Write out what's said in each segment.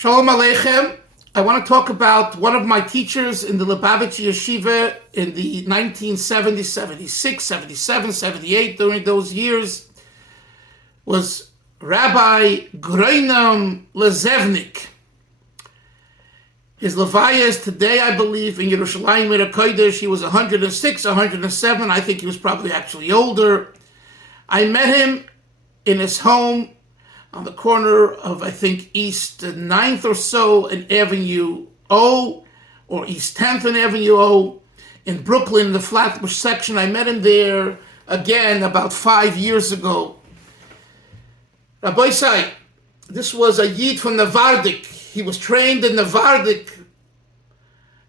Shalom Aleichem. I want to talk about one of my teachers in the Lubavitch Yeshiva in the 1970s, 76, 77, 78, during those years, was Rabbi Groinem Lezewnik. His Levaya is today, I believe, in Yerushalayim in Kodesh. He was 106, 107. I think he was probably actually older. I met him in his home on the corner of, I think, East 9th or so and Avenue O, or East 10th and Avenue O in Brooklyn, in the Flatbush section. I met him there, again, about 5 years ago. Rabbi Say, this was a Yid from Novardik. He was trained in Novardik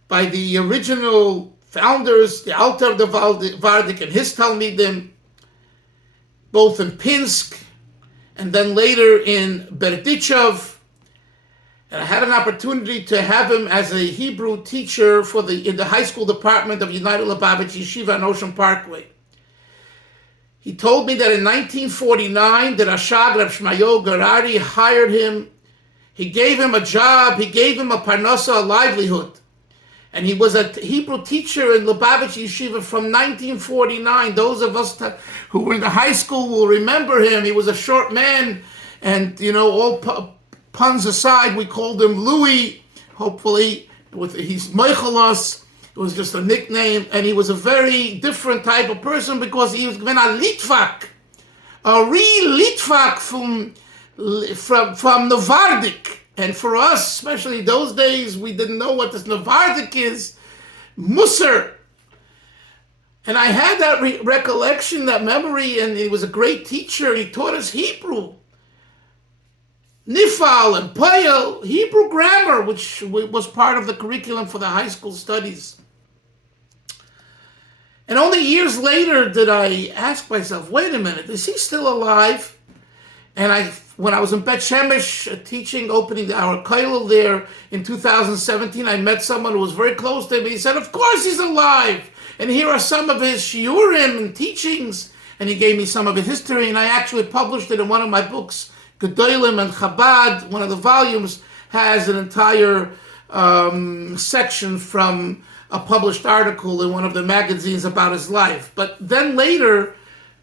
by the original founders, the Alter of the Novardik and his Talmidim, both in Pinsk and then later in Berdichov. And I had an opportunity to have him as a Hebrew teacher in the high school department of United Lubavitch Yeshiva on Ocean Parkway. He told me that in 1949, the Rashag Reb Shmayo Garari hired him. He gave him a job, he gave him a parnasa, a livelihood. And he was a Hebrew teacher in Lubavitch Yeshiva from 1949. Those of us who were in the high school will remember him. He was a short man, and all puns aside, we called him Louis. Hopefully, he's Michaelos. It was just a nickname, and he was a very different type of person because he was given a Litvak, a real Litvak from Novardik. And for us, especially those days, we didn't know what this Novardik is. Musser. And I had that recollection, that memory, and he was a great teacher. He taught us Hebrew. Nifal and Payel, Hebrew grammar, which was part of the curriculum for the high school studies. And only years later did I ask myself, wait a minute, is he still alive? And when I was in Bet Shemesh teaching, opening our kollel there in 2017, I met someone who was very close to him. He said, of course he's alive. And here are some of his shiurim and teachings. And he gave me some of his history. And I actually published it in one of my books, Gedolim and Chabad. One of the volumes has an entire section from a published article in one of the magazines about his life. But then later,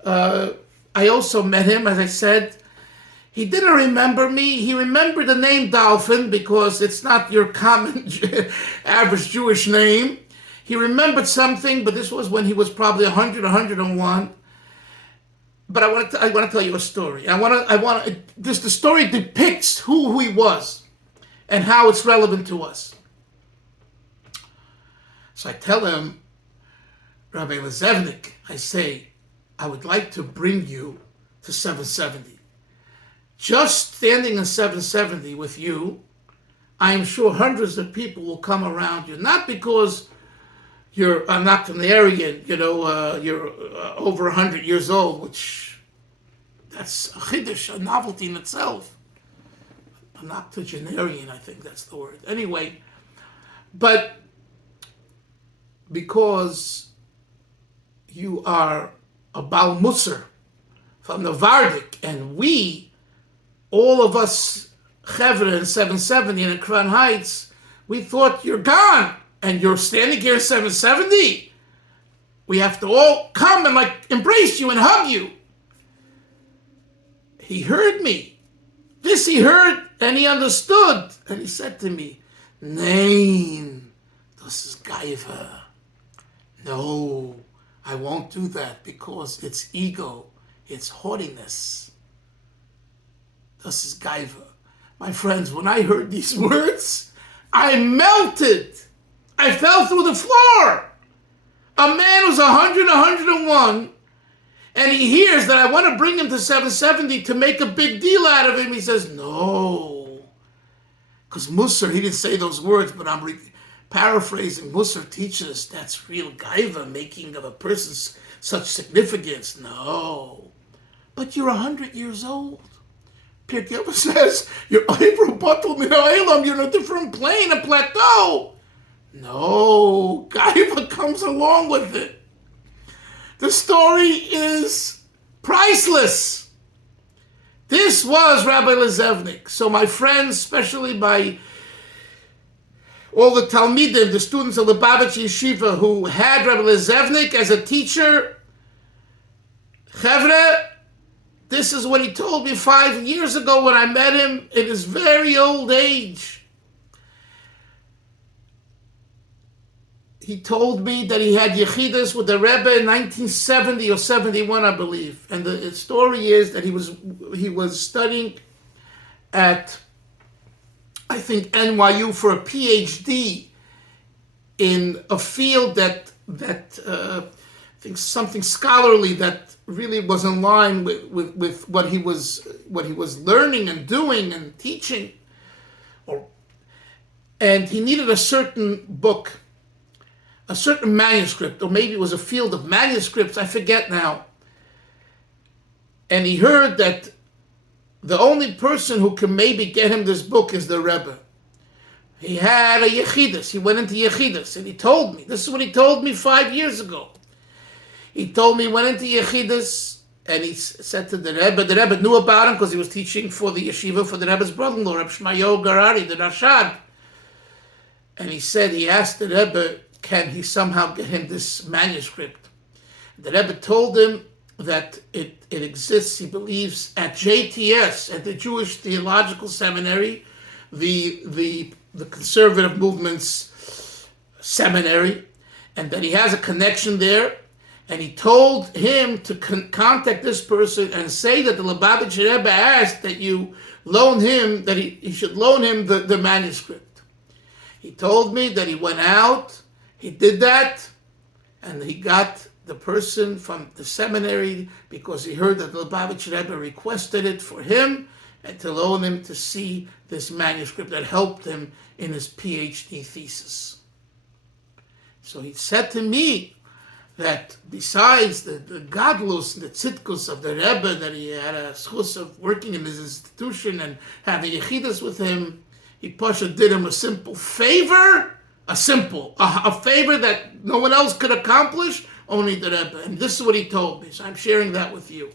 I also met him, as I said. He didn't remember me. He remembered the name Dolphin because it's not your common average Jewish name. He remembered something, but this was when he was probably 100, 101. But I want to tell you a story. The story depicts who he was and how it's relevant to us. So I tell him, Rabbi Lezewnik, I say, I would like to bring you to 770. Just standing in 770 with you, I am sure hundreds of people will come around you. Not because you're an octogenarian, you're over 100 years old, which that's a chiddush, a novelty in itself. An octogenarian, I think that's the word. Anyway, but because you are a Bal Musar from Novardik, and all of us, Chevra in 770 and in Crown Heights, we thought you're gone, and you're standing here in 770. We have to all come and embrace you and hug you. He heard me. This he heard, and he understood. And he said to me, Nein, das ist Gaiva. No, I won't do that because it's ego, it's haughtiness. Das ist Gaiva. My friends, when I heard these words, I melted. I fell through the floor. A man who's 100, 101, and he hears that I want to bring him to 770 to make a big deal out of him. He says, no. Because Musar, he didn't say those words, but I'm paraphrasing. Musar teaches that's real Gaiva, making of a person such significance. No. But you're 100 years old. Pirkei Avos says, you're in a different plane, a plateau. No, Gaiva comes along with it. The story is priceless. This was Rabbi Lezewnik. So my friends, especially by all the Talmidim, the students of Lubavitch Yeshiva who had Rabbi Lezewnik as a teacher, Chevre, this is what he told me 5 years ago when I met him in his very old age. He told me that he had Yechidus with the Rebbe in 1970 or 71, I believe. And the story is that he was studying at, I think, NYU for a PhD in a field that I think something scholarly that really was in line with what he was learning and doing and teaching. And he needed a certain book, a certain manuscript, or maybe it was a field of manuscripts, I forget now. And he heard that the only person who can maybe get him this book is the Rebbe. He had a Yechidus. He went into Yechidus, and he told me, this is what he told me 5 years ago. He told me he went into Yechidus, and he said to the Rebbe knew about him because he was teaching for the yeshiva for the Rebbe's brother-in-law, Reb Shmayo Garari, the Rashad. And he said, he asked the Rebbe, can he somehow get him this manuscript? The Rebbe told him that it exists, he believes, at JTS, at the Jewish Theological Seminary, the conservative movement's seminary, and that he has a connection there. And he told him to contact this person and say that the Lubavitch Rebbe asked that you loan him, that he should loan him the manuscript. He told me that he went out, he did that, and he got the person from the seminary because he heard that the Lubavitch Rebbe requested it for him and to loan him to see this manuscript that helped him in his PhD thesis. So he said to me that besides the godless and the tzidkus of the Rebbe, that he had a schus of working in his institution and having Yechidus with him, he Pasha did him a simple favor, a favor that no one else could accomplish, only the Rebbe. And this is what he told me, so I'm sharing that with you.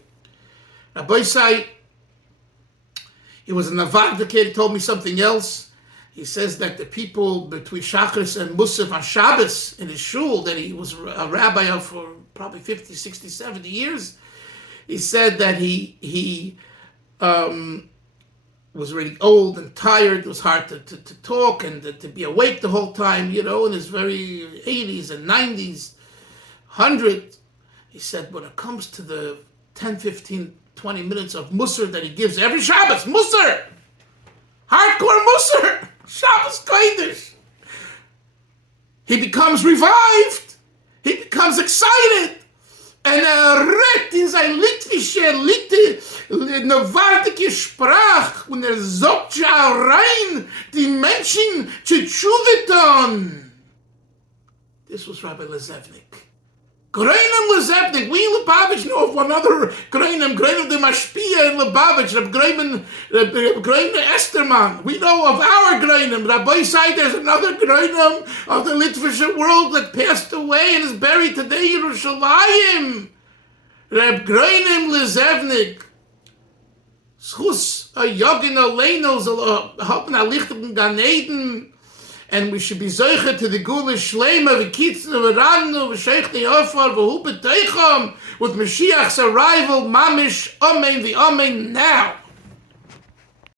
Rabbi Sai, he was a Novardik, he told me something else. He says that the people between Shachris and Musaf on Shabbos in his shul, that he was a rabbi of for probably 50, 60, 70 years, he said that he was really old and tired. It was hard to talk and to be awake the whole time, in his very 80s and 90s, 100. He said, when it comes to the 10, 15, 20 minutes of Musar that he gives every Shabbos, Musar! Hardcore Musar! Shabbos Kodesh! He becomes revived. He becomes excited. And redt in sein litwische Novardike Sprach und sagt ja rein die Menschen zu Tshuveton. This was Rabbi Lezewnik. Groinem Lezewnik. We in Lubavitch know of one other Groinem the Mashpia in Lubavitch, Reb Groinem Esterman. We know of our Groinem. Rabbi side, there's another Groinem of the Litvische world that passed away and is buried today in Yerushalayim. Reb Groinem Lezewnik. Schus a Yogin Alenos, a Hoppen a Lichten Gan Eden. And we should be zeicher to the Gula Shlema, v'kitzen v'rannu, v'sheich ne'ofar, v'hu b'teicham, with Mashiach's arrival, mamish, amen, the amen now.